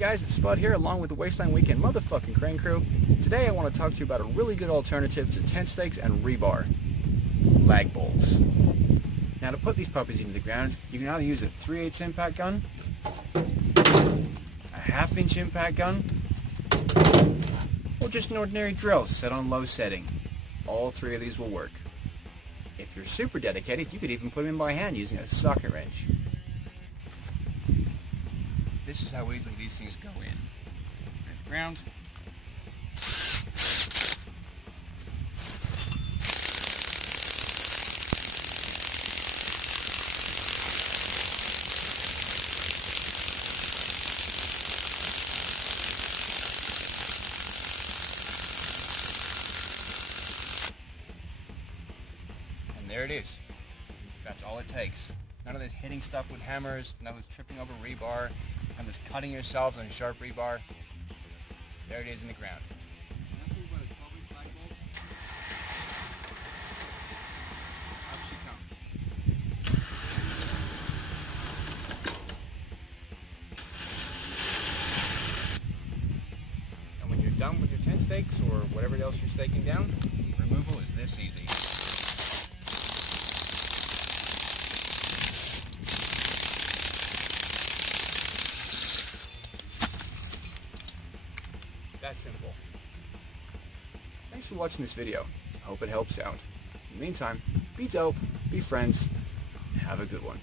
guys, it's Spud here along with the Wasteland Weekend motherfucking crane crew. Today I want to talk to you about a really good alternative to tent stakes and rebar. Lag bolts. Now to put these puppies into the ground, you can either use a 3/8 impact gun, a 1/2 inch impact gun, or just an ordinary drill set on low setting. All three of these will work. If you're super dedicated, you could even put them in by hand using a socket wrench. This is how easily these things go in. Right ground. And there it is. That's all it takes. None of this hitting stuff with hammers, none of this tripping over rebar, none of this cutting yourselves on sharp rebar. There it is in the ground. Up she comes. And when you're done with your tent stakes or whatever else you're staking down, removal is this easy. That simple. Thanks for watching this video. I hope it helps out. In the meantime, be dope, be friends, and have a good one.